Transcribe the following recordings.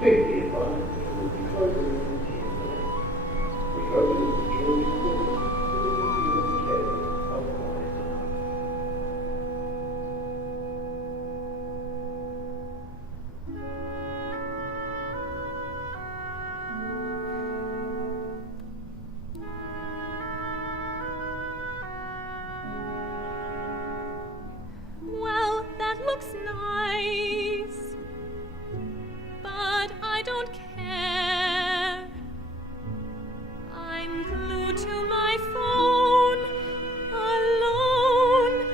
Please be advised that we will be closing in 10 minutes. We hope you enjoy this visit to the Museum of Wellington. Well, that looks nice, but I don't care. I'm glued to my phone, alone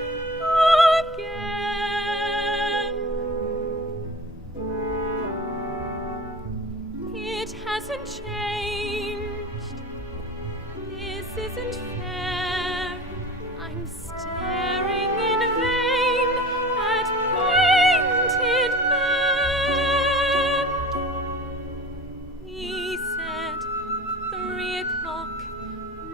again. It hasn't changed. This isn't fair. I'm staring in vain at painted men. He said 3 o'clock.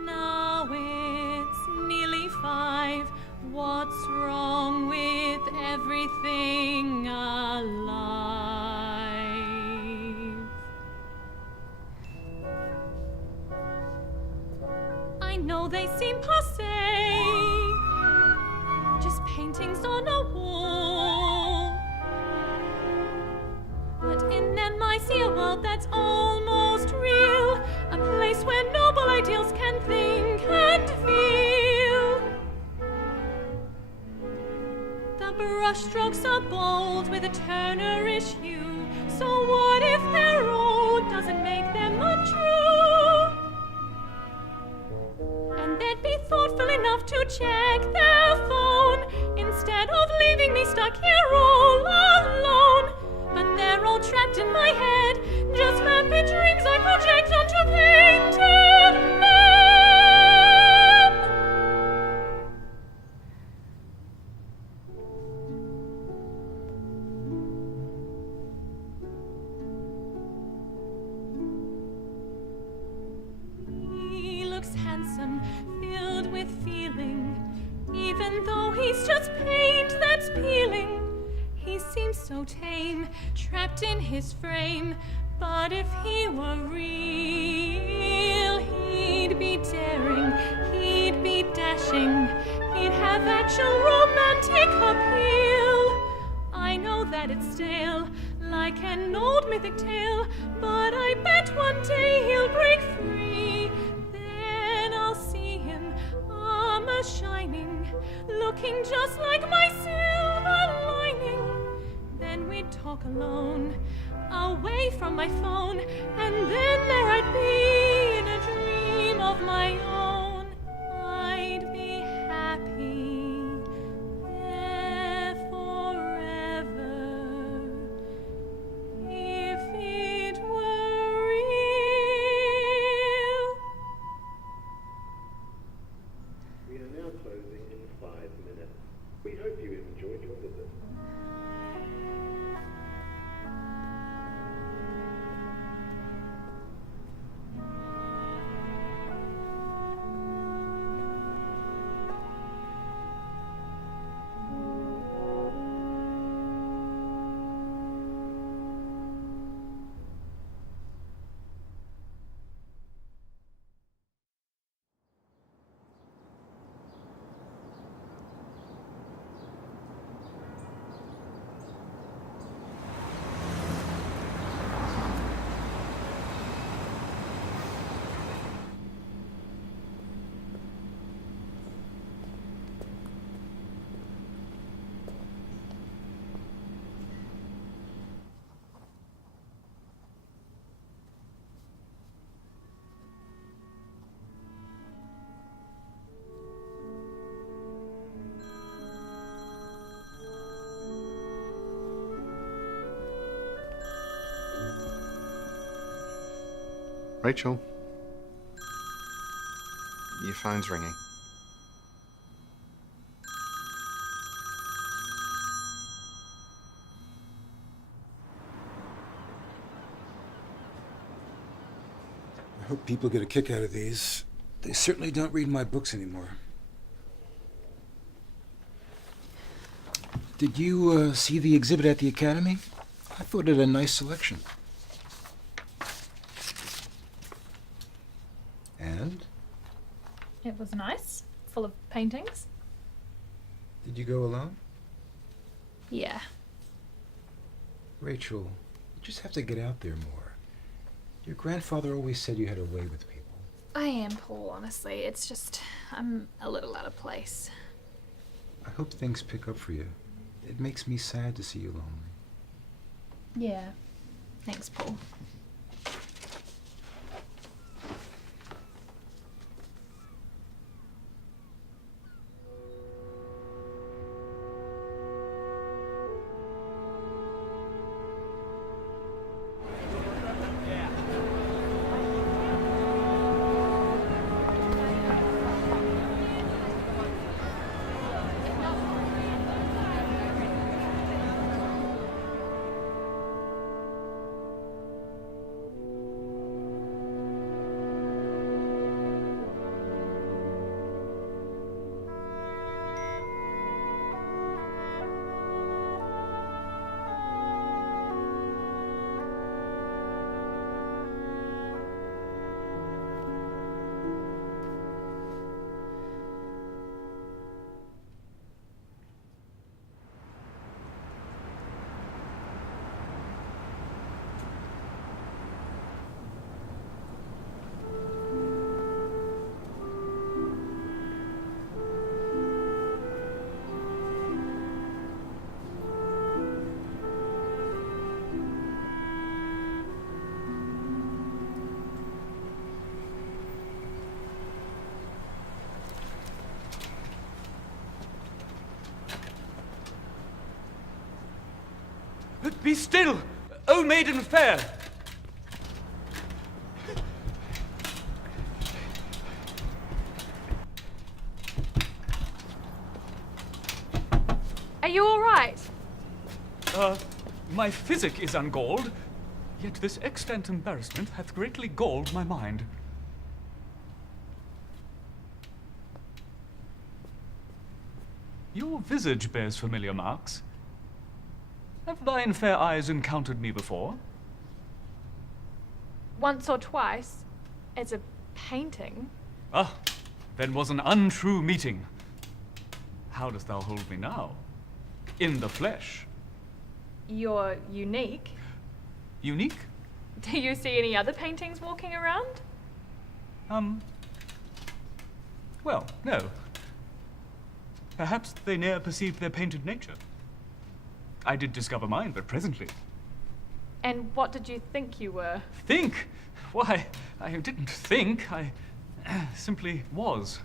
Now it's nearly 5. What's wrong with everything alive? I know they seem passé, just paintings on a wall. But in them I see a world that's almost real, a place where noble ideals can think and feel. The brushstrokes are bold with a Turnerish hue, so what if their road doesn't make them untrue? And they'd be thoughtful enough to check their phone instead of leaving me stuck here all alone. But they're all trapped in my head, just vapid dreams I project onto painted men. He looks handsome, filled with feeling, even though he's just paint that's peeling. He seems so tame, trapped in his frame. But if he were real, he'd be daring, he'd be dashing, he'd have actual romantic appeal. I know that it's stale, like an old mythic tale, but I bet one day he'll break free. Then I'll see him, armor shining, looking just like my silver lining. Then we'd talk alone, away from my phone, and then there I'd be in a dream of my own. I'd be happy there forever if it were real. We are now closing in 5 minutes. We hope you enjoyed your visit. Rachel, your phone's ringing. I hope people get a kick out of these. They certainly don't read my books anymore. Did you see the exhibit at the Academy? I thought it a nice selection. It was nice, full of paintings. Did you go alone? Yeah. Rachel, you just have to get out there more. Your grandfather always said you had a way with people. I am, Paul, honestly. It's just, I'm a little out of place. I hope things pick up for you. It makes me sad to see you lonely. Yeah. Thanks, Paul. Be still, O maiden fair! Are you all right? My physic is ungalled, yet this extant embarrassment hath greatly galled my mind. Your visage bears familiar marks. Have thine fair eyes encountered me before? Once or twice. It's a painting. Ah, then was an untrue meeting. How dost thou hold me now? In the flesh. You're unique. Unique? Do you see any other paintings walking around? Well, no. Perhaps they ne'er perceived their painted nature. I did discover mine, but presently. And what did you think you were? Think? Why, I didn't think. I simply was.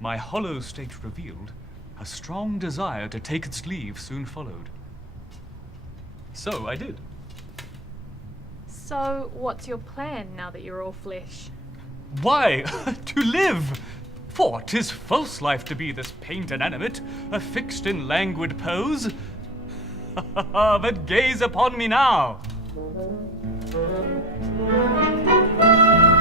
My hollow state revealed, a strong desire to take its leave soon followed. So I did. So, what's your plan now that you're all flesh? Why, to live! For 'tis false life to be this painted animate, affixed in languid pose. But gaze upon me now.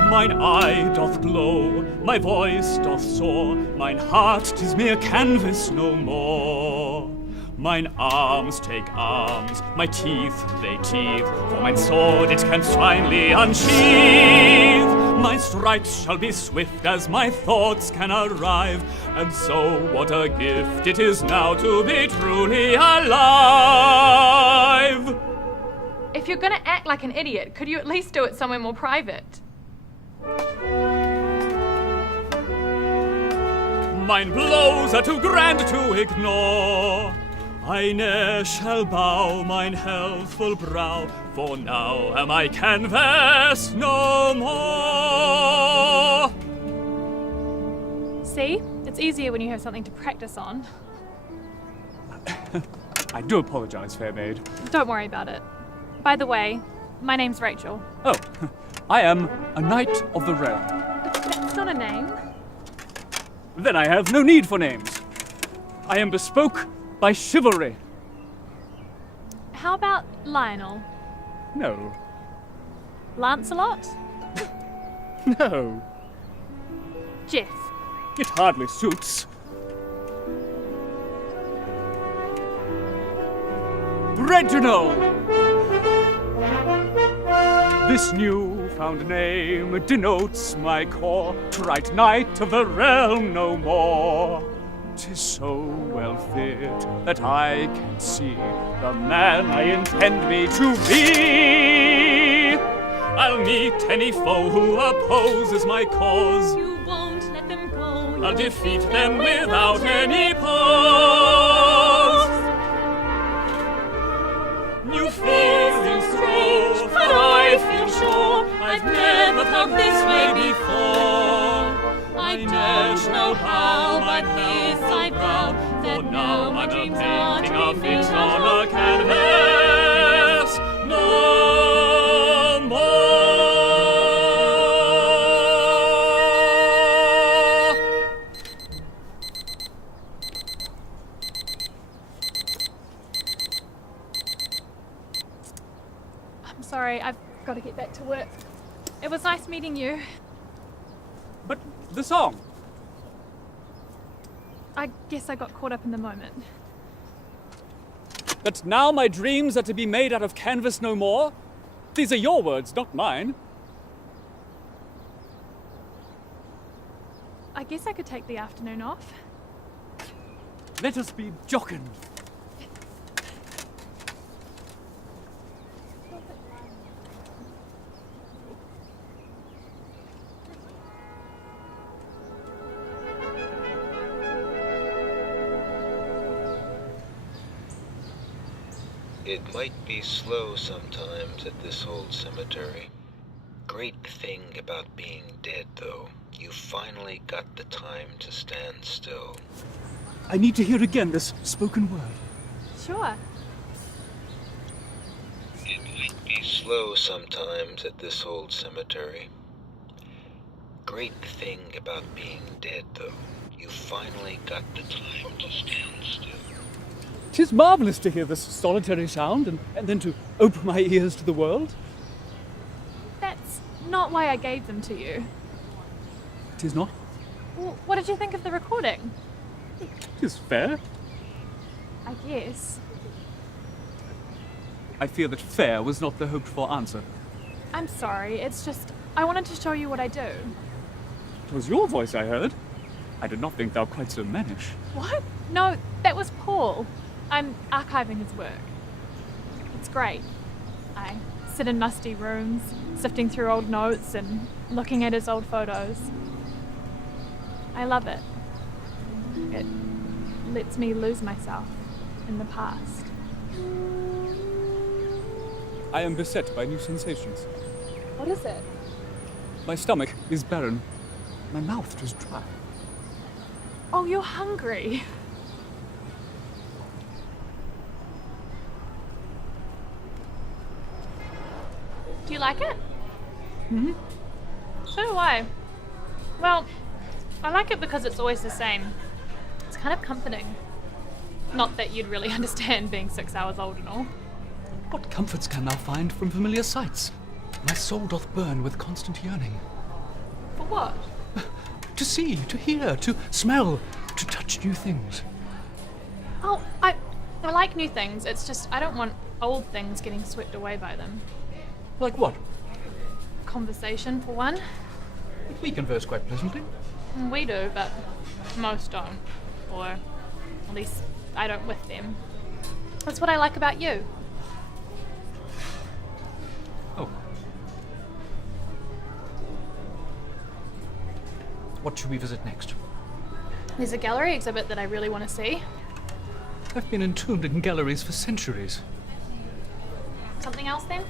Mine eye doth glow, my voice doth soar, mine heart 'tis mere canvas no more. Mine arms take arms, my teeth they teeth, for mine sword it can finely unsheathe. My stripes shall be swift as my thoughts can arrive, and so what a gift it is now to be truly alive! If you're gonna act like an idiot, could you at least do it somewhere more private? Mine blows are too grand to ignore. I ne'er shall bow mine healthful brow, for now am I canvas no more. See? It's easier when you have something to practice on. I do apologize, fair maid. Don't worry about it. By the way, my name's Rachel. Oh, I am a knight of the realm. That's not a name. Then I have no need for names. I am bespoke by chivalry. How about Lionel? No. Lancelot? No. Jeff? It hardly suits. Reginald! This new-found name denotes my core, to write knight of the realm no more. 'Tis so well fit that I can see the man I intend me to be. I'll meet any foe who opposes my cause. You won't let them go. I'll defeat them without any pause. New feelings strange, but I feel sure I've never felt this way before. I don't know how, but this I vow, that now my dreams are painting a fix on a canvas no more. I'm sorry, I've got to get back to work. It was nice meeting you. But the song? I guess I got caught up in the moment. That now my dreams are to be made out of canvas no more? These are your words, not mine. I guess I could take the afternoon off. Let us be jocund. It might be slow sometimes at this old cemetery. Great thing about being dead, though. You finally got the time to stand still. I need to hear again this spoken word. Sure. It might be slow sometimes at this old cemetery. Great thing about being dead, though. You finally got the time to stand still. 'Tis marvellous to hear this solitary sound and then to open my ears to the world. That's not why I gave them to you. 'Tis not. Well, what did you think of the recording? 'Tis fair. I guess. I fear that fair was not the hoped-for answer. I'm sorry, it's just I wanted to show you what I do. 'Twas your voice I heard. I did not think thou quite so mannish. What? No, that was Paul. I'm archiving his work. It's great. I sit in musty rooms, sifting through old notes and looking at his old photos. I love it. It lets me lose myself in the past. I am beset by new sensations. What is it? My stomach is barren. My mouth is dry. Oh, you're hungry. Do you like it? Mm-hmm. So do I. Well, I like it because it's always the same. It's kind of comforting. Not that you'd really understand being 6 hours old and all. What comforts can thou find from familiar sights? My soul doth burn with constant yearning. For what? To see, to hear, to smell, to touch new things. Oh, I like new things. It's just I don't want old things getting swept away by them. Like what? Conversation, for one. We converse quite pleasantly. We do, but most don't. Or at least I don't with them. That's what I like about you. Oh. What should we visit next? There's a gallery exhibit that I really want to see. I've been entombed in galleries for centuries. Something else then?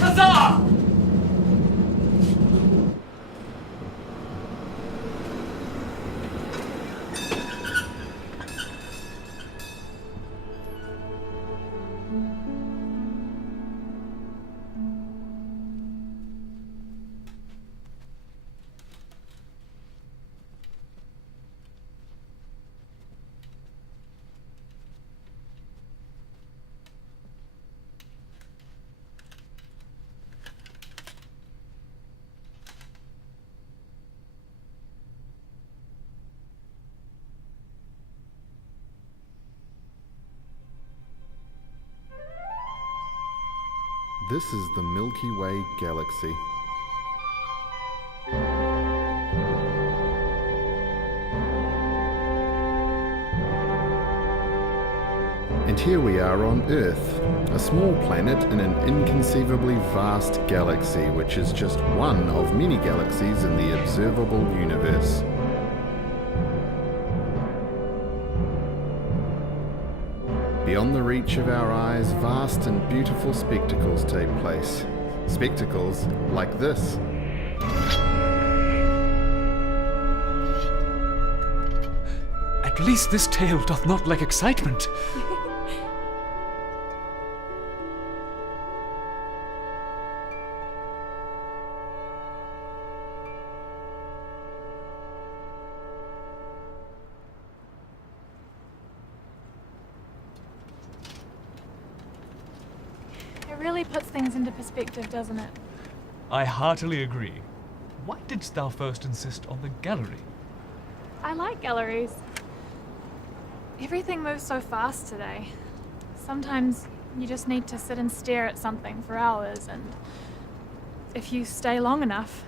Huzzah! This is the Milky Way galaxy. And here we are on Earth, a small planet in an inconceivably vast galaxy, which is just one of many galaxies in the observable universe. Beyond the reach of our eyes, vast and beautiful spectacles take place. Spectacles like this. At least this tale doth not lack excitement. It really puts things into perspective, doesn't it? I heartily agree. Why didst thou first insist on the gallery? I like galleries. Everything moves so fast today. Sometimes you just need to sit and stare at something for hours, and if you stay long enough,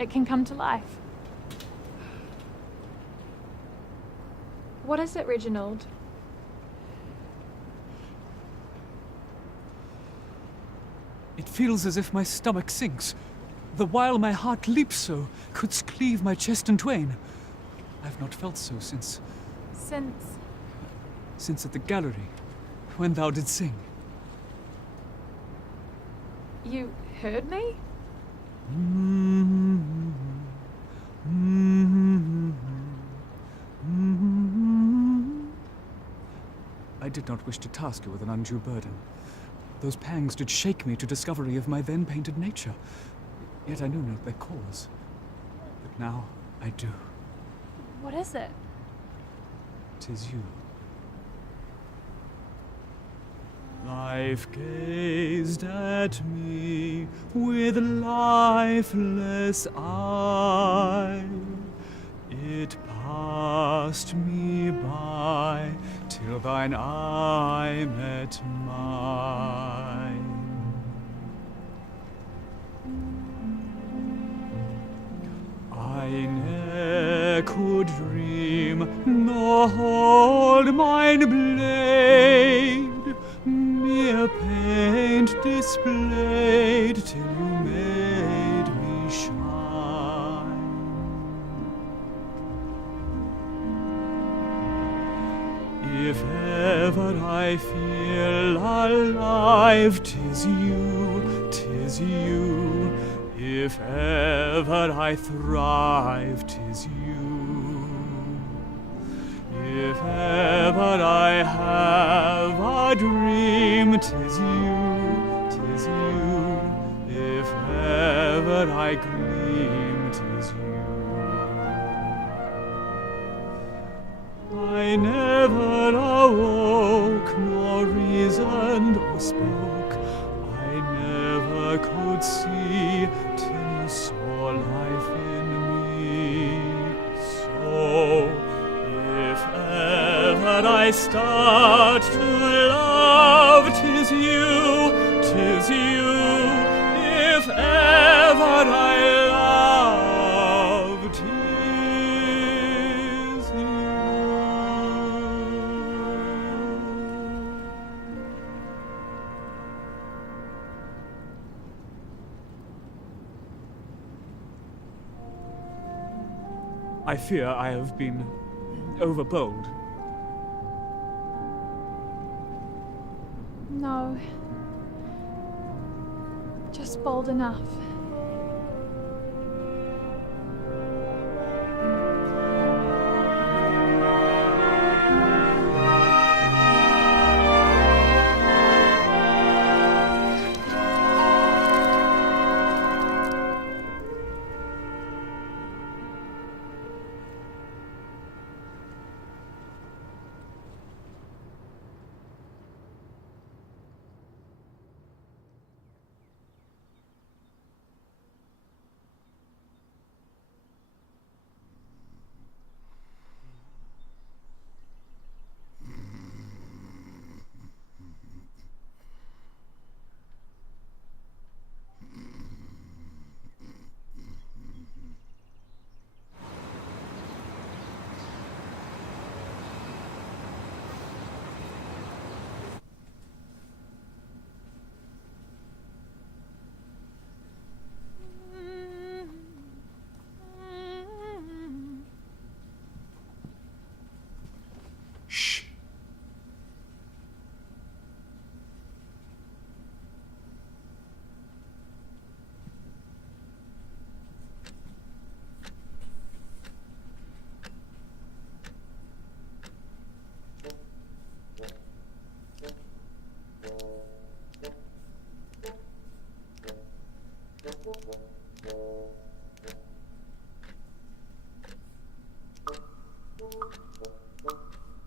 it can come to life. What is it, Reginald? It feels as if my stomach sinks, the while my heart leaps so, couldst cleave my chest in twain. I've not felt so since at the gallery, when thou didst sing. You heard me? I did not wish to task you with an undue burden. Those pangs did shake me to discovery of my then painted nature, yet I knew not their cause. But now I do. What is it? 'Tis you. Life gazed at me with lifeless eye. It passed me by till thine eye met mine. I ne'er could dream nor hold mine blade, mere paint displayed till you made me shine. If ever I feel alive, 'tis you, 'tis you. If ever I thrive, 'tis you. If ever I have a dream, 'tis you, 'tis you. If ever I gleam, 'tis you. I never awoke, nor reasoned or spoke. I never could see till you saw life in me. So, if ever I start to love, 'tis you, 'tis you. If ever I love, 'tis you. I fear I have been overbold. No. Just bold enough.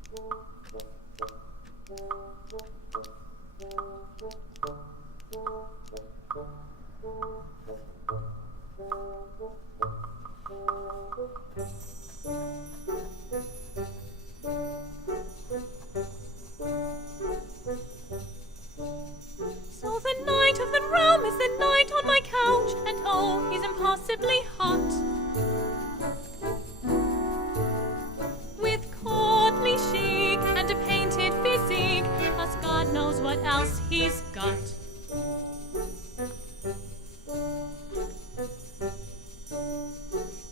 So the night of the realm is the night on my couch, and oh, he's impossibly hot. With courtly chic and a painted physique, plus God knows what else he's got.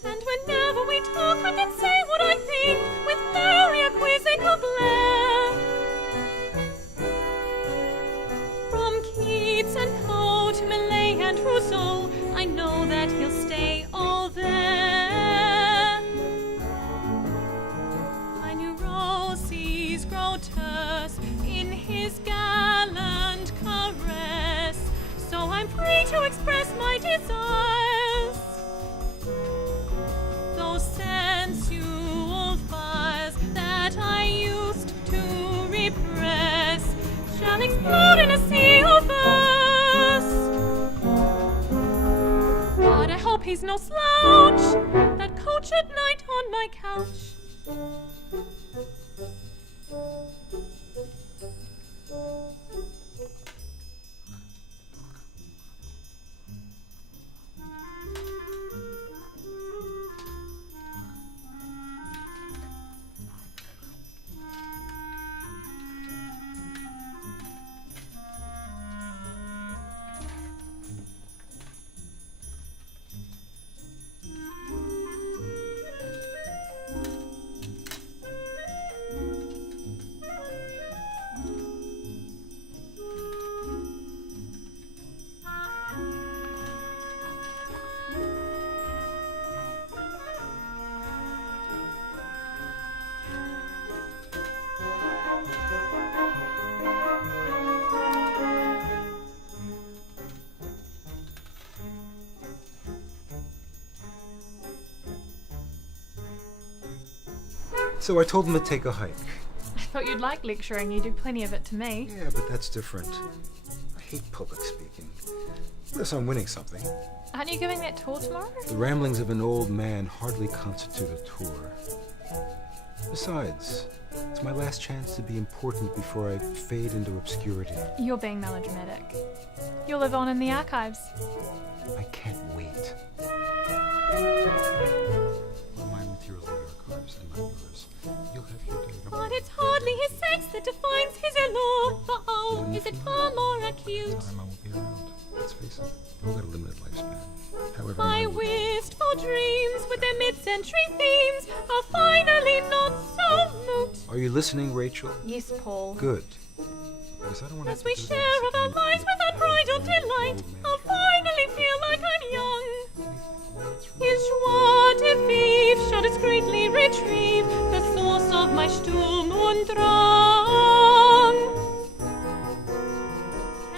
And whenever we talk, I can say what I think with very a quizzical glare. From Keats and Poe to Millais and Rousseau, I know that he'll stay all there. I knew Rosie's grow terse in his gallant caress, so I'm free to express my desires. Those sensual fires that I used to repress shall explode in a sea of verse. But I hope he's no slouch, that coach at night on my couch. So I told him to take a hike. I thought you'd like lecturing. You do plenty of it to me. Yeah, but that's different. I hate public speaking. Unless I'm winning something. Aren't you giving that tour tomorrow? The ramblings of an old man hardly constitute a tour. Besides, it's my last chance to be important before I fade into obscurity. You're being melodramatic. You'll live on in the archives. I can't wait. My materials in the archives and not yours. You'll have your data. But it's hardly his sex that defines his allure. For oh, is it far more acute? Time I won't be around. Let's face it, we've got a limited lifespan. However, My wistful dreams with their mid-century themes are finally not so moot. Are you listening, Rachel? Yes, Paul. Good. Because I don't want to As we share of our lives without pride or delight, I'll finally feel like I'm young. His joie de vivre shall discreetly retrieve the source of my Sturm und Drang.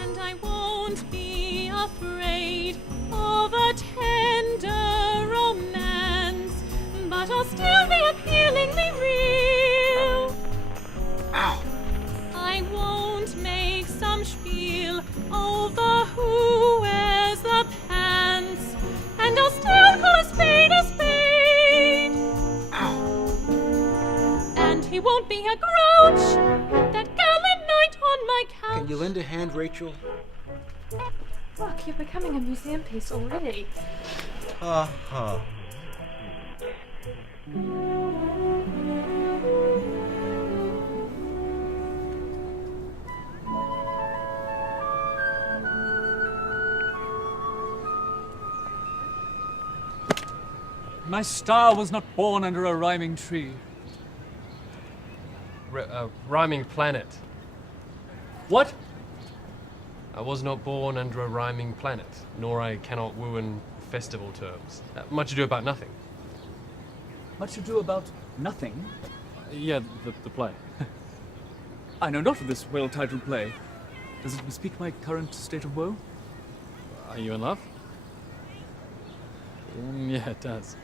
And I won't be afraid of a tender romance, but I'll still be appealingly real. Ow! I won't make some spiel over who wears the pants, and I'll still call a spade a spade. Ow! And he won't be a grouch, that gallant knight on my couch. Can you lend a hand, Rachel? Look, you're becoming a museum piece already. Ha. My star was not born under a rhyming tree. Rhyming planet. What? I was not born under a rhyming planet, nor I cannot woo in festival terms. Much ado about nothing. Much ado about nothing? Yeah, the play. I know not of this well-titled play. Does it bespeak my current state of woe? Are you in love? Yeah, it does.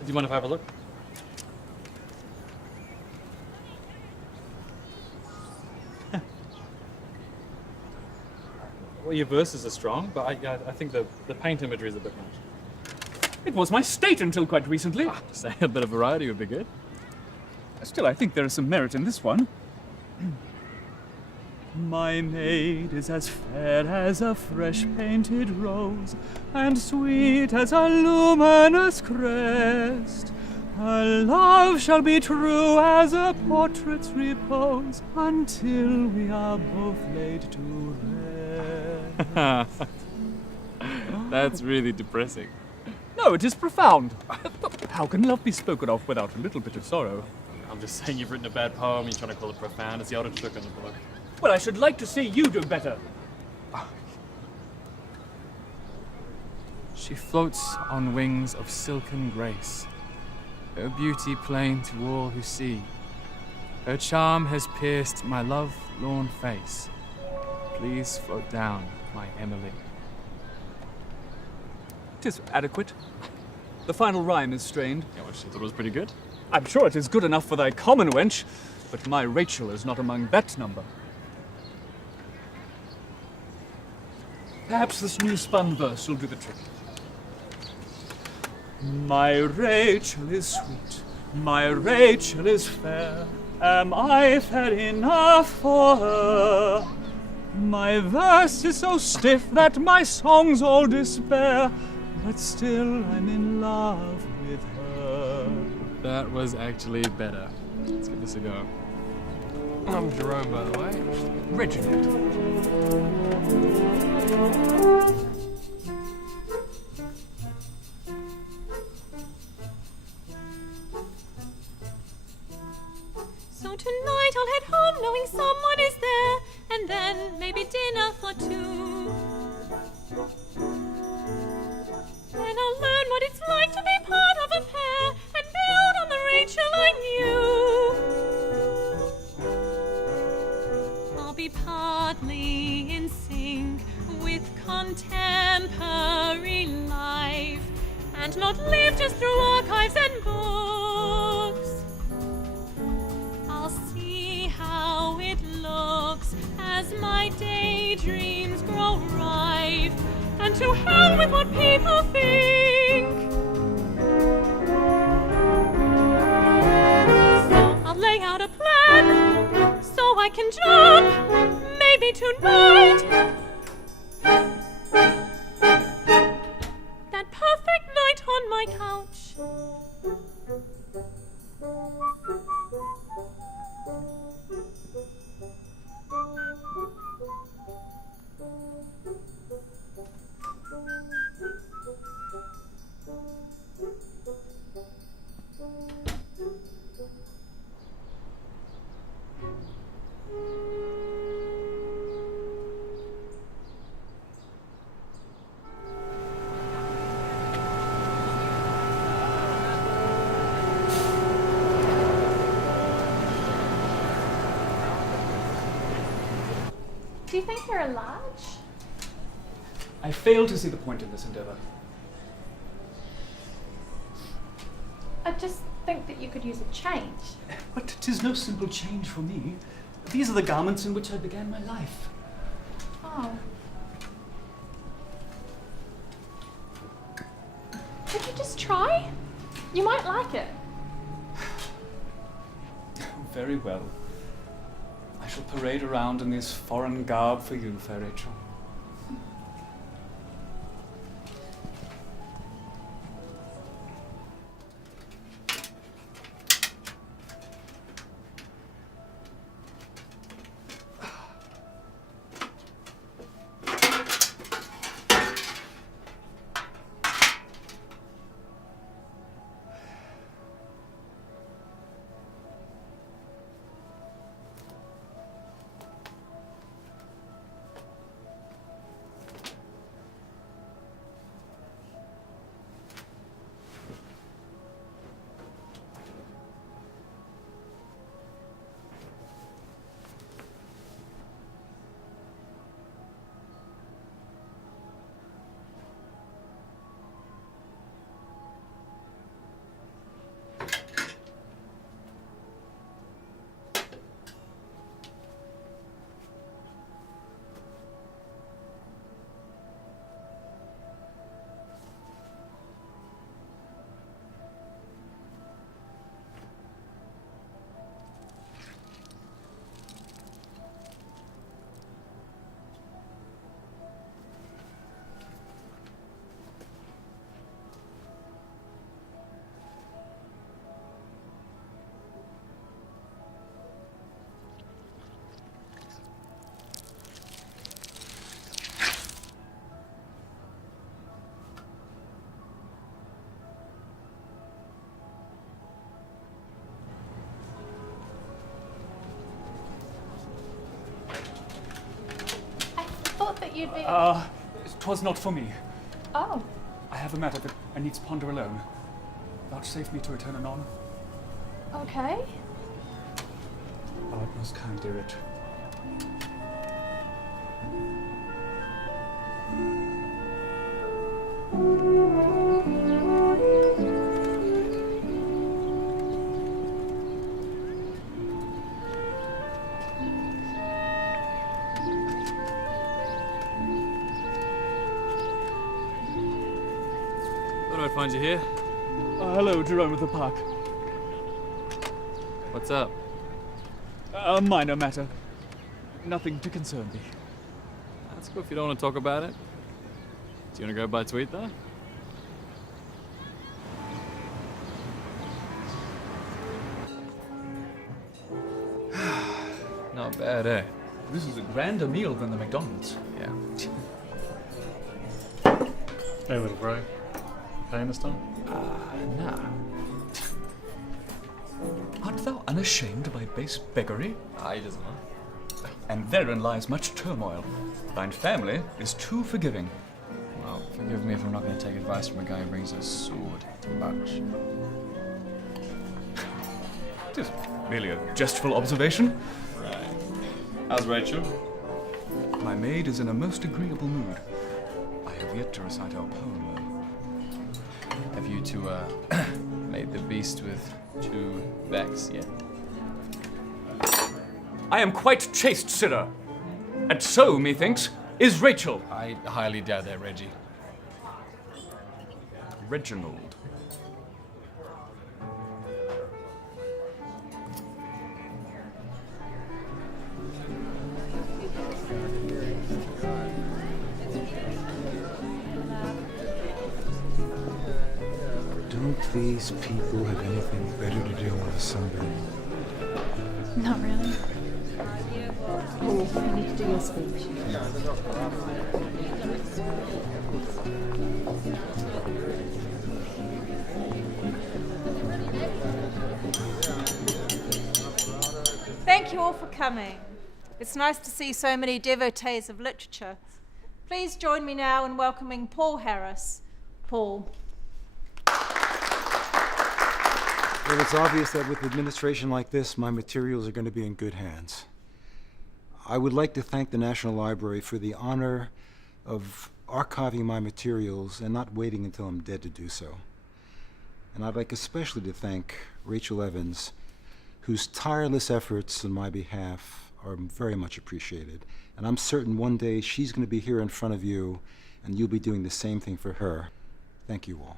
Do you mind if I have a look? Well, your verses are strong, but I think the paint imagery is a bit much. It was my state until quite recently. Say a bit of variety would be good. Still, I think there is some merit in this one. My maid is as fair as a fresh painted rose, and sweet as a luminous crest. Her love shall be true as a portrait's repose, until we are both laid to rest. That's really depressing. No, it is profound. How can love be spoken of without a little bit of sorrow? I'm just saying you've written a bad poem, you're trying to call it profound. It's the odd trick in the book. Well, I should like to see you do better. She floats on wings of silken grace, her beauty plain to all who see. Her charm has pierced my love-lorn face. Please float down, my Emily. 'Tis adequate. The final rhyme is strained. Yeah, well, she thought it was pretty good. I'm sure it is good enough for thy common wench, but my Rachel is not among that number. Perhaps this new spun verse will do the trick. My Rachel is sweet, my Rachel is fair. Am I fair enough for her? My verse is so stiff that my songs all despair, but still I'm in love with her. That was actually better. Let's give this a go. I'm Jerome, by the way. Reginald. So tonight I'll head home knowing someone is there, and then maybe dinner for two. Then I'll learn what it's like to be part of a pair and build on the Rachel I knew. I'll be partly in sync with contemporary life and not live just through archives and books. I'll see how it looks as my daydreams grow rife, and to hell with what people think. So I'll lay out a plan so I can jump, maybe tonight. That perfect night on my couch. Do you think you're a large? I fail to see the point in this endeavour. I just think that you could use a change. But 'tis no simple change for me. These are the garments in which I began my life. Oh. Could you just try? You might like it. Very well. I shall parade around in this foreign garb for you, fair Rachel. that you'd be... 'Twas not for me. Oh. I have a matter that I need to ponder alone. Vouchsafe me to return anon. Okay. Thou art most kind, dear Rich. Thought I'd find you here. Hello, Jerome of the Park. What's up? A minor matter. Nothing to concern me. That's cool if you don't want to talk about it. Do you want to go by tweet, though? Not bad, eh? This is a grander meal than the McDonald's. Yeah. Hey, little bro. Paying this time? Nah. Art thou unashamed of thy base beggary? He doesn't know. And therein lies much turmoil. Thine family is too forgiving. Well, forgive me if I'm not going to take advice from a guy who brings a sword to lunch. Tis merely a jestful observation. Right. How's Rachel? My maid is in a most agreeable mood. I have yet to recite our poem, though. Have you two, made the beast with 2 backs yet? I am quite chaste, sirrah. And so, methinks, is Rachel. I highly doubt that, Reggie. Reginald. Don't these people have anything better to do on a Sunday? Not really. Oh, I need to do your speech. Thank you all for coming. It's nice to see so many devotees of literature. Please join me now in welcoming Paul Harris. Paul. Well, it's obvious that with administration like this, my materials are going to be in good hands. I would like to thank the National Library for the honor of archiving my materials and not waiting until I'm dead to do so. And I'd like especially to thank Rachel Evans, whose tireless efforts on my behalf are very much appreciated. And I'm certain one day she's going to be here in front of you, and you'll be doing the same thing for her. Thank you all.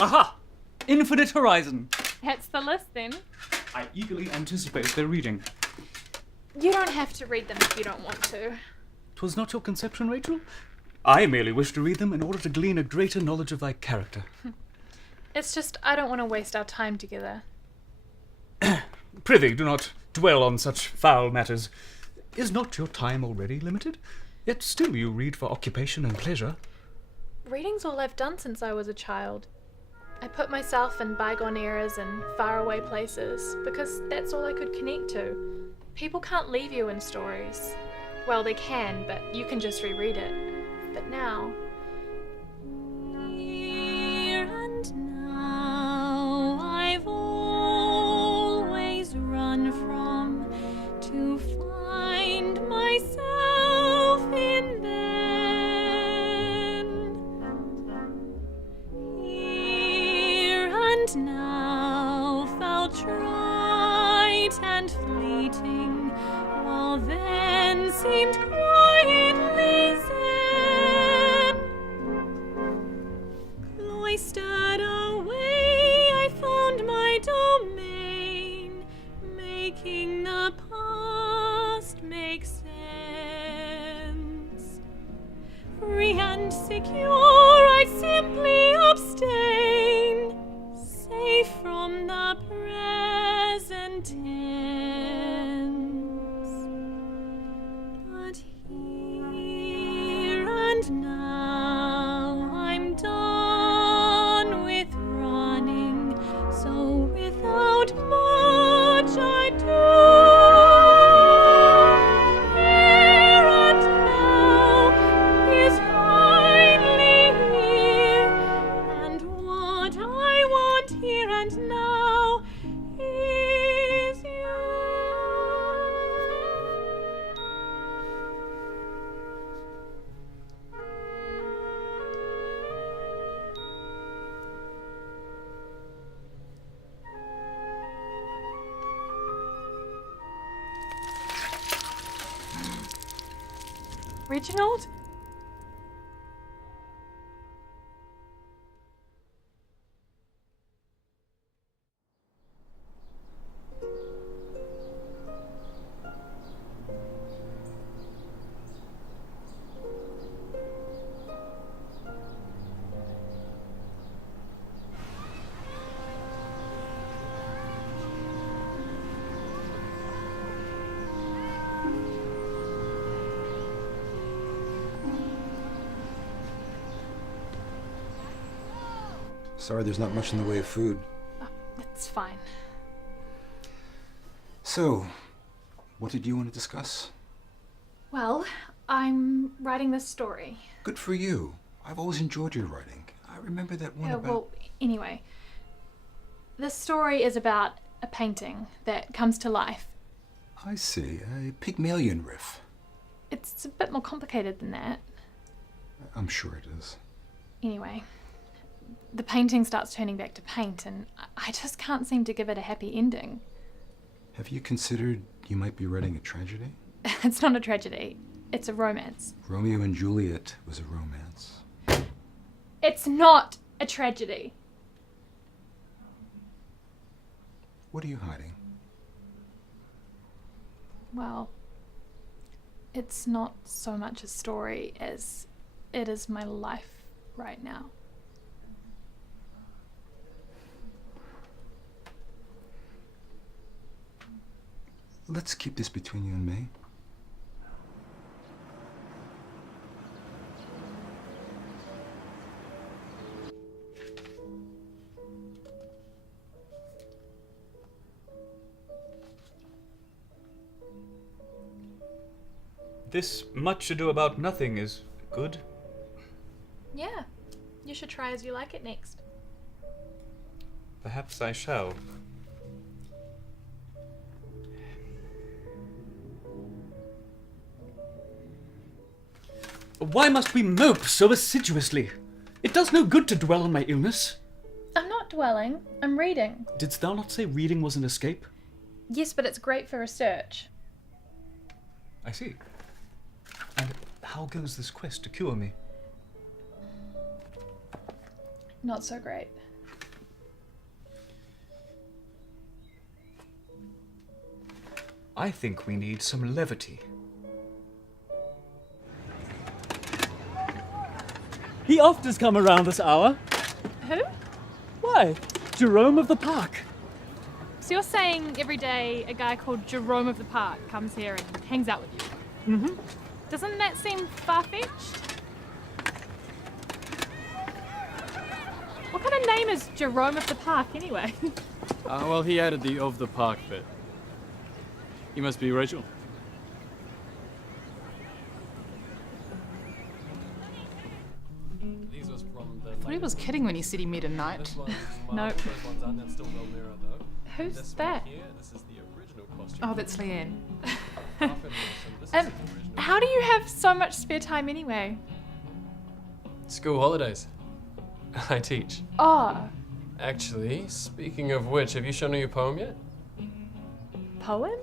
Aha! Infinite Horizon. That's the list, then. I eagerly anticipate their reading. You don't have to read them if you don't want to. 'Twas not your conception, Rachel? I merely wish to read them in order to glean a greater knowledge of thy character. It's just I don't want to waste our time together. Prithee, do not dwell on such foul matters. Is not your time already limited? Yet still you read for occupation and pleasure. Reading's all I've done since I was a child. I put myself in bygone eras and faraway places because that's all I could connect to. People can't leave you in stories. Well, they can, but you can just reread it. But now... Here and now I've always run from to find myself in them. Here and now felt trite and fleeting, while then seemed quietly zen. Cloistered away, I found my domain, making the past make sense. Free and secure, I simply abstain, safe from the present tense. But Reginald? Sorry, there's not much in the way of food. Oh, it's fine. So, what did you want to discuss? Well, I'm writing this story. Good for you. I've always enjoyed your writing. I remember that one about... Well, anyway. This story is about a painting that comes to life. I see. A Pygmalion riff. It's a bit more complicated than that. I'm sure it is. Anyway, the painting starts turning back to paint, and I just can't seem to give it a happy ending. Have you considered you might be writing a tragedy? It's not a tragedy. It's a romance. Romeo and Juliet was a romance. It's not a tragedy. What are you hiding? Well, it's not so much a story as it is my life right now. Let's keep this between you and me. This much ado about nothing is good. Yeah, you should try as you like it next. Perhaps I shall. Why must we mope so assiduously? It does no good to dwell on my illness. I'm not dwelling, I'm reading. Didst thou not say reading was an escape? Yes, but it's great for research. I see. And how goes this quest to cure me? Not so great. I think we need some levity. He oft does come around this hour. Who? Why? Jerome of the Park. So you're saying every day a guy called Jerome of the Park comes here and hangs out with you? Mm-hmm. Doesn't that seem far-fetched? What kind of name is Jerome of the Park, anyway? Well, he added the of the park bit. He must be Reginald. I thought he was kidding when he said he met a knight. Nope. Who's that? Oh, that's Leanne. How do you have so much spare time anyway? School holidays. I teach. Oh, Actually, speaking of which, have you shown her your poem yet? poem?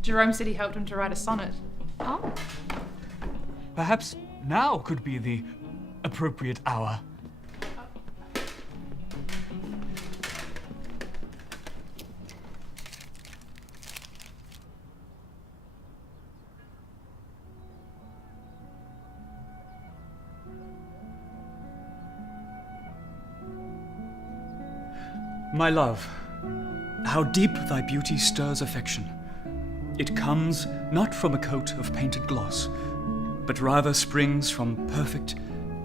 Jerome said he helped him to write a sonnet. Oh. Perhaps now could be the appropriate hour. My love, how deep thy beauty stirs affection. It comes not from a coat of painted gloss, but rather springs from perfect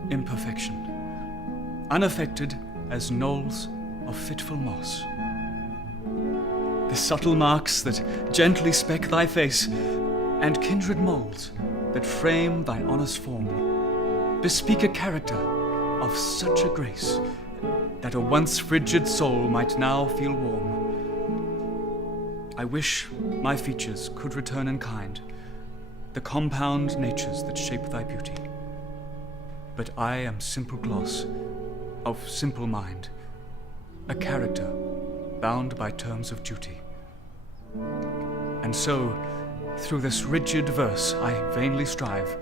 imperfection, unaffected as knolls of fitful moss. The subtle marks that gently speck thy face, and kindred moulds that frame thy honest form, bespeak a character of such a grace that a once frigid soul might now feel warm. I wish my features could return in kind, the compound natures that shape thy beauty. But I am simple gloss, of simple mind, a character bound by terms of duty. And so, through this rigid verse I vainly strive,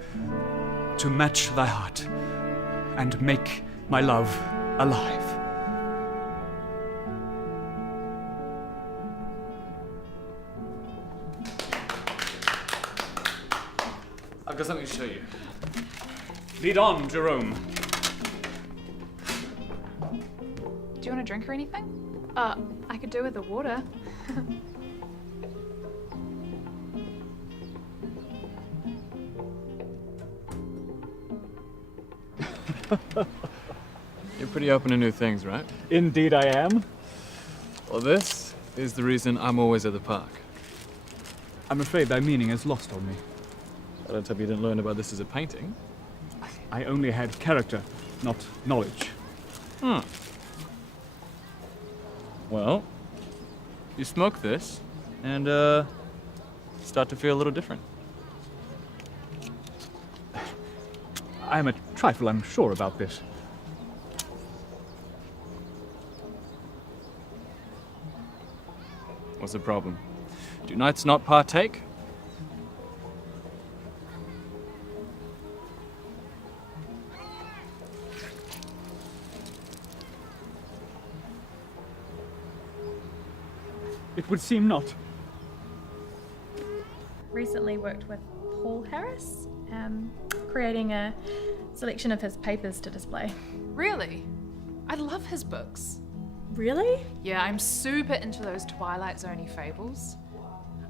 to match thy heart and make my love alive. I've got something to show you. Lead on, Jerome. Do you want a drink or anything? I could do with the water. You're pretty open to new things, right? Indeed I am. Well, this is the reason I'm always at the park. I'm afraid thy meaning is lost on me. I don't tell you didn't learn about this as a painting. I only had character, not knowledge. Well, you smoke this, and start to feel a little different. I am a trifle unsure about this. What's the problem? Do knights not partake? It would seem not. Recently worked with Paul Harris, creating a selection of his papers to display. Really? I love his books. Really? Yeah, I'm super into those Twilight Zone-y fables.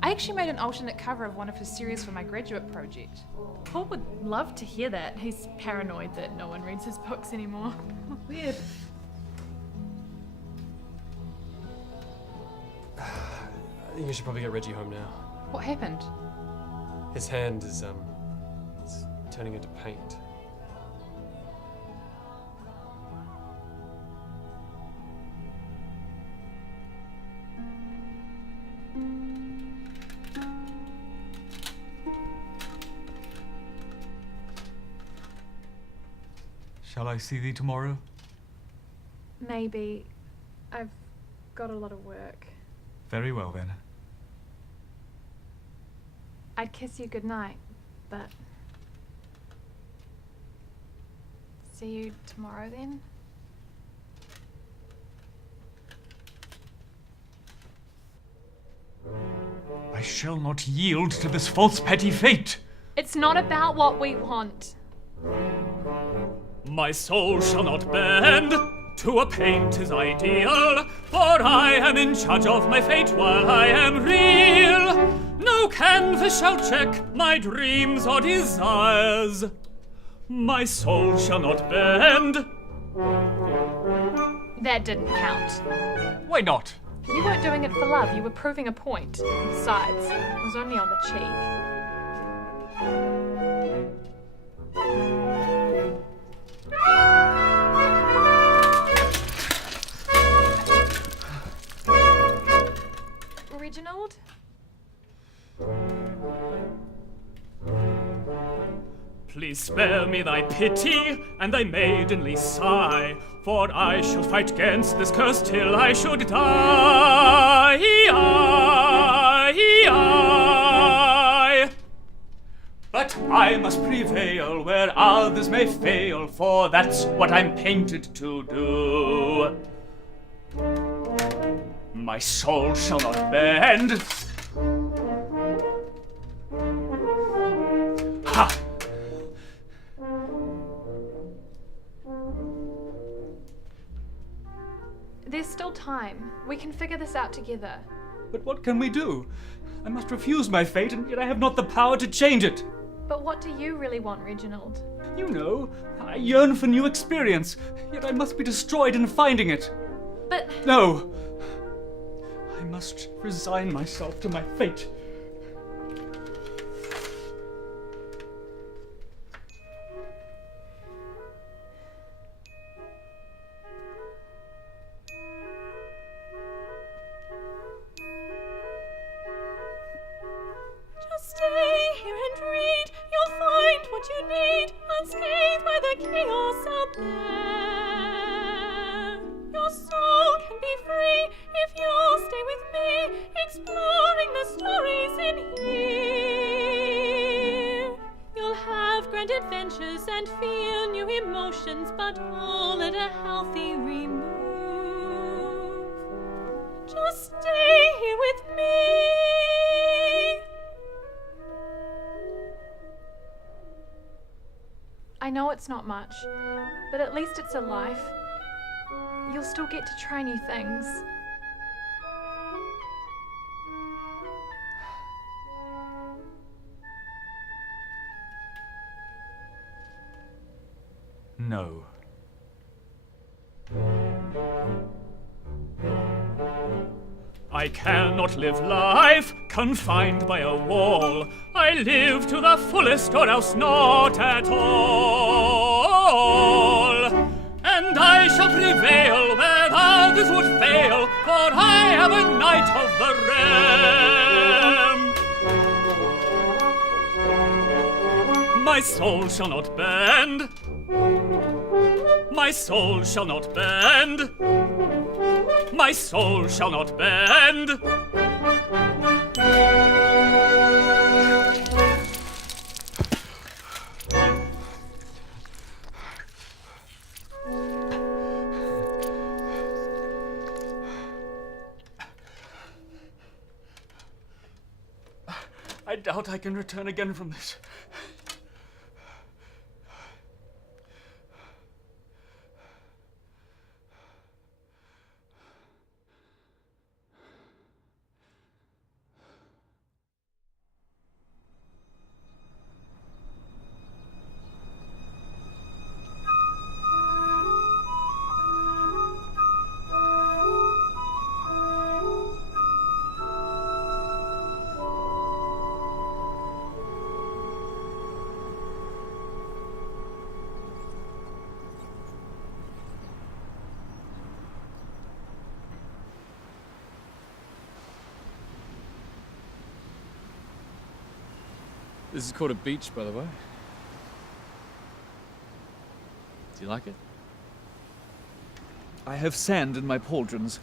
I actually made an alternate cover of one of his series for my graduate project. Paul would love to hear that. He's paranoid that no one reads his books anymore. Weird. I think we should probably get Reggie home now. What happened? His hand is, it's turning into paint. Shall I see thee tomorrow? Maybe. I've got a lot of work. Very well then. I'd kiss you goodnight, but... See you tomorrow then? I shall not yield to this false petty fate. It's not about what we want. My soul shall not bend to a painter's ideal, for I am in charge of my fate while I am real. No canvas shall check my dreams or desires. My soul shall not bend. That didn't count. Why not? You weren't doing it for love, you were proving a point. Besides, it was only on the cheek. Reginald? Please spare me thy pity and thy maidenly sigh, for I shall fight against this curse till I should die. But I must prevail where others may fail, for that's what I'm painted to do. My soul shall not bend. Ha! There's still time. We can figure this out together. But what can we do? I must refuse my fate, and yet I have not the power to change it. But what do you really want, Reginald? You know, I yearn for new experience, yet I must be destroyed in finding it. But... No! I must resign myself to my fate. Stay here and read, you'll find what you need, unscathed by the chaos out there. Your soul can be free if you'll stay with me, exploring the stories in here. You'll have find adventures and feel new emotions, but all at a healthy remove. Just stay here with me. I know it's not much, but at least it's a life. You'll still get to try new things. No. I cannot live life confined by a wall. I live to the fullest or else not at all. And I shall prevail where others would fail, for I am a knight of the realm. My soul shall not bend. My soul shall not bend. My soul shall not bend. I doubt I can return again from this. This is called a beach, by the way. Do you like it? I have sand in my pauldrons.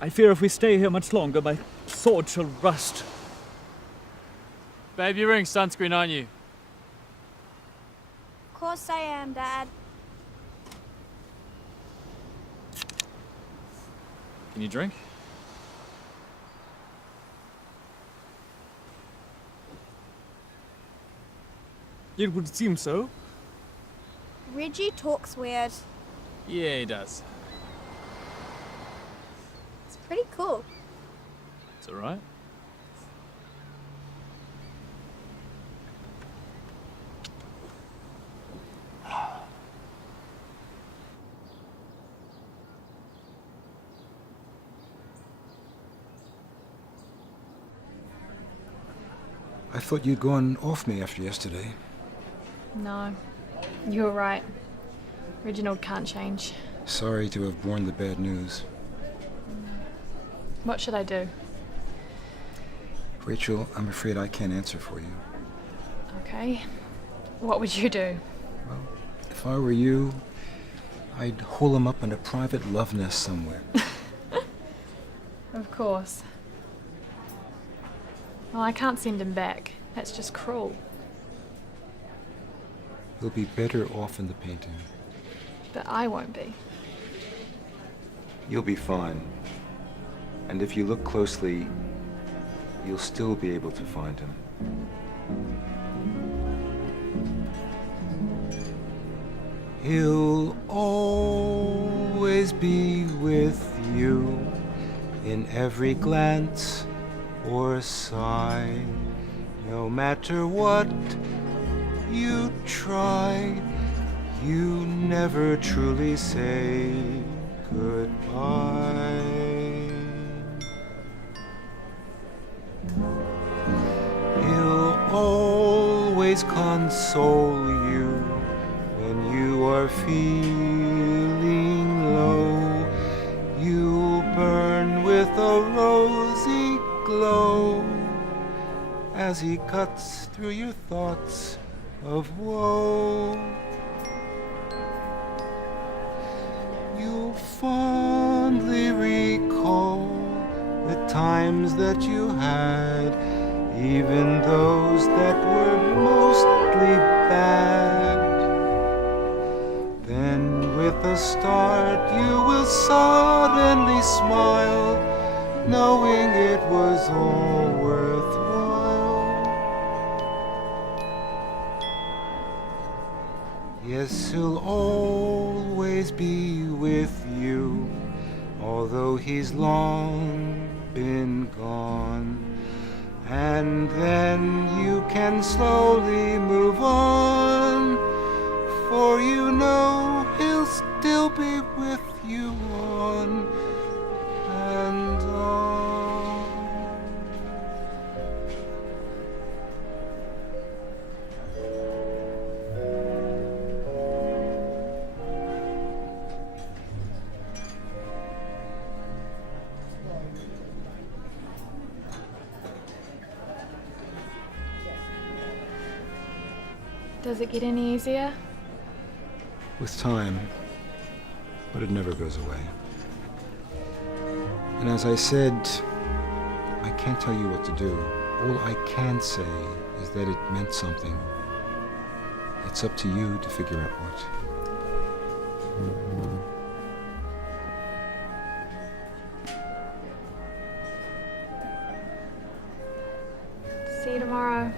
I fear if we stay here much longer, my sword shall rust. Babe, you're wearing sunscreen, aren't you? Of course I am, Dad. Can you drink? It would seem so. Reggie talks weird. Yeah, he does. It's pretty cool. It's all right. I thought you'd gone off me after yesterday. No, you were right. Reginald can't change. Sorry to have borne the bad news. What should I do? Rachel, I'm afraid I can't answer for you. Okay. What would you do? Well, if I were you, I'd hole him up in a private love nest somewhere. Of course. Well, I can't send him back. That's just cruel. He'll be better off in the painting. But I won't be. You'll be fine. And if you look closely, you'll still be able to find him. He'll always be with you in every glance or sigh. No matter what you try, you never truly say goodbye. He'll always console you when you are feeling low. You'll burn with a rosy glow as he cuts through your thoughts of woe. You'll fondly recall the times that you had even those that were mostly bad. Then with a start you will suddenly smile, knowing it was all worthwhile. Yes, he'll always be with you, although he's long been gone. And then you can slowly move on, for you know he'll still be with you on and on. Does it get any easier? With time, but it never goes away. And as I said, I can't tell you what to do. All I can say is that it meant something. It's up to you to figure out what. See you tomorrow.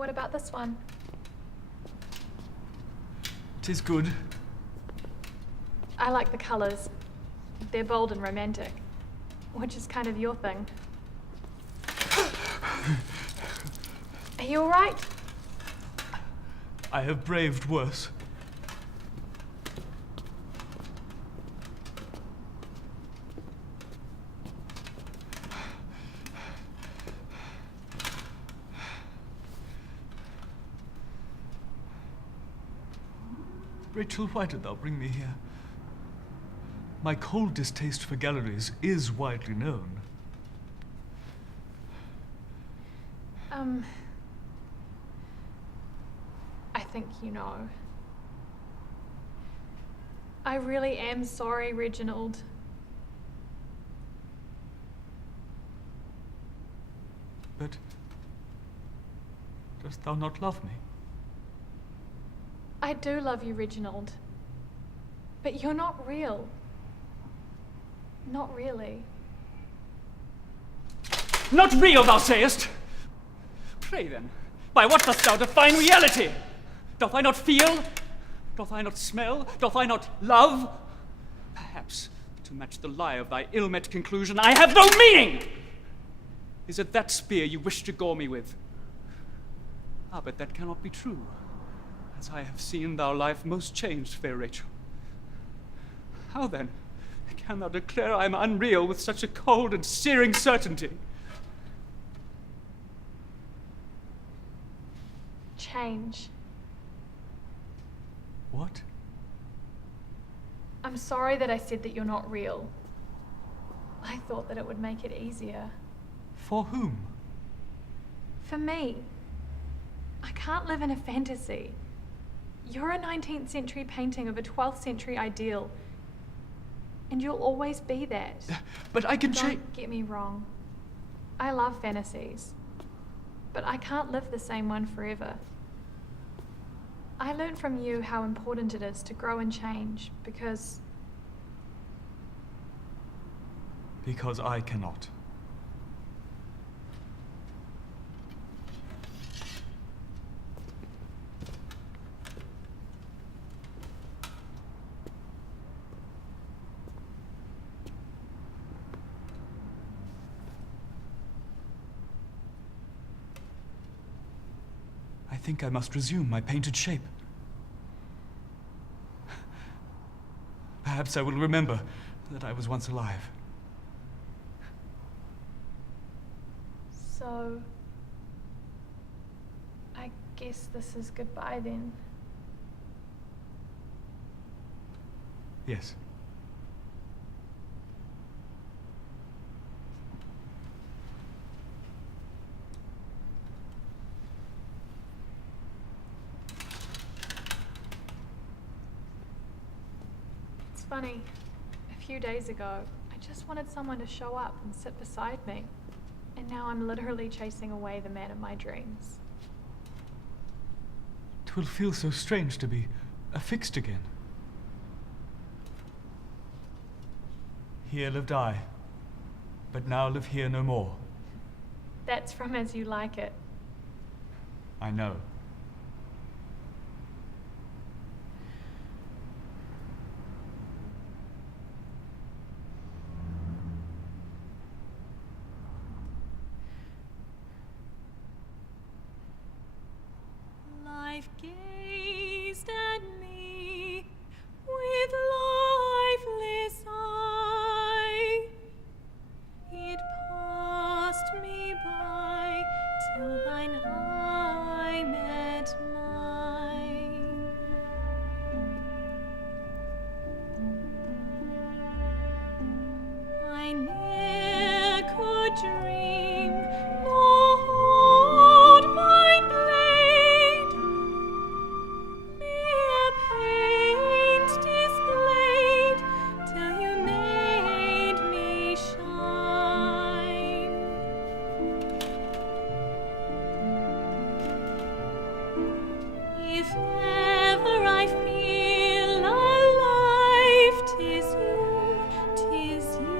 What about this one? 'Tis good. I like the colours. They're bold and romantic, which is kind of your thing. Are you alright? I have braved worse. Rachel, why did thou bring me here? My cold distaste for galleries is widely known. I think you know. I really am sorry, Reginald. But dost thou not love me? I do love you, Reginald. But you're not real. Not really. Not real, thou sayest? Pray then, by what dost thou define reality? Doth I not feel? Doth I not smell? Doth I not love? Perhaps, to match the lie of thy ill-met conclusion, I have no meaning! Is it that spear you wish to gore me with? Ah, but that cannot be true, as I have seen thou life most changed, fair Rachel. How then can thou declare I am unreal with such a cold and searing certainty? Change. What? I'm sorry that I said that you're not real. I thought that it would make it easier. For whom? For me. I can't live in a fantasy. You're a 19th century painting of a 12th century ideal. And you'll always be that. But I can change. Don't get me wrong. I love fantasies. But I can't live the same one forever. I learned from you how important it is to grow and change because I cannot. I think I must resume my painted shape. Perhaps I will remember that I was once alive. So I guess this is goodbye then. Yes. It's funny. A few days ago, I just wanted someone to show up and sit beside me. And now I'm literally chasing away the man of my dreams. 'Twill feel so strange to be affixed again. Here lived I, but now live here no more. That's from As You Like It. I know. Life gazed at me with lifeless eye. It passed me by till thine eye met mine. I ne'er could dream nor hold my blade, mere paint displayed till you made me shine. If ever I feel alive, 'tis you, 'tis you.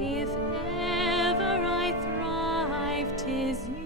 If ever I thrive, 'tis you.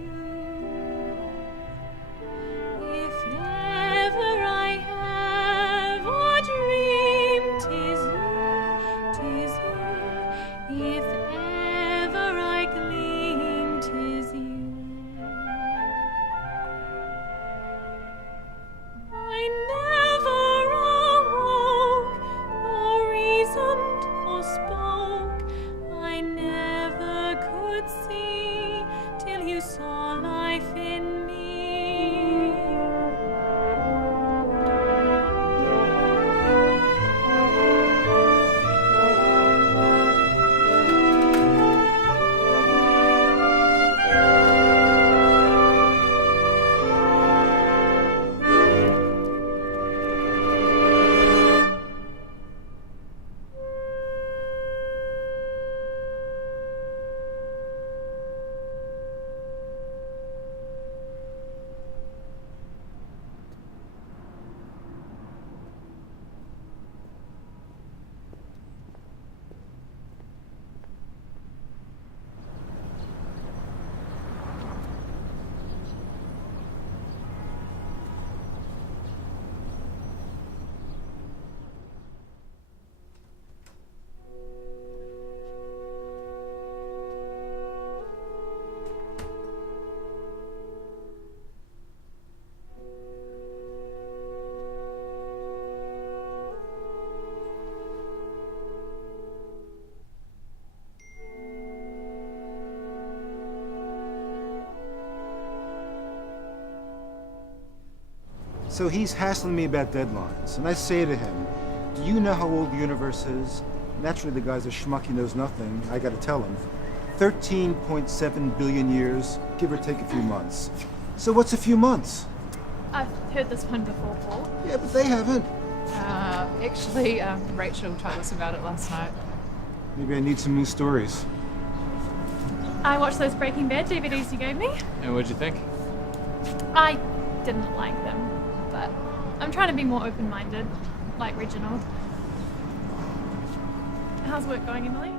So he's hassling me about deadlines, and I say to him, do you know how old the universe is? Naturally, the guy's a schmuck, he knows nothing. I gotta tell him. 13.7 billion years, give or take a few months. So what's a few months? I've heard this one before, Paul. Yeah, but they haven't. Actually, Rachel told us about it last night. Maybe I need some new stories. I watched those Breaking Bad DVDs you gave me. And what'd you think? I didn't like them, but I'm trying to be more open-minded, like Reginald. How's work going, Emily?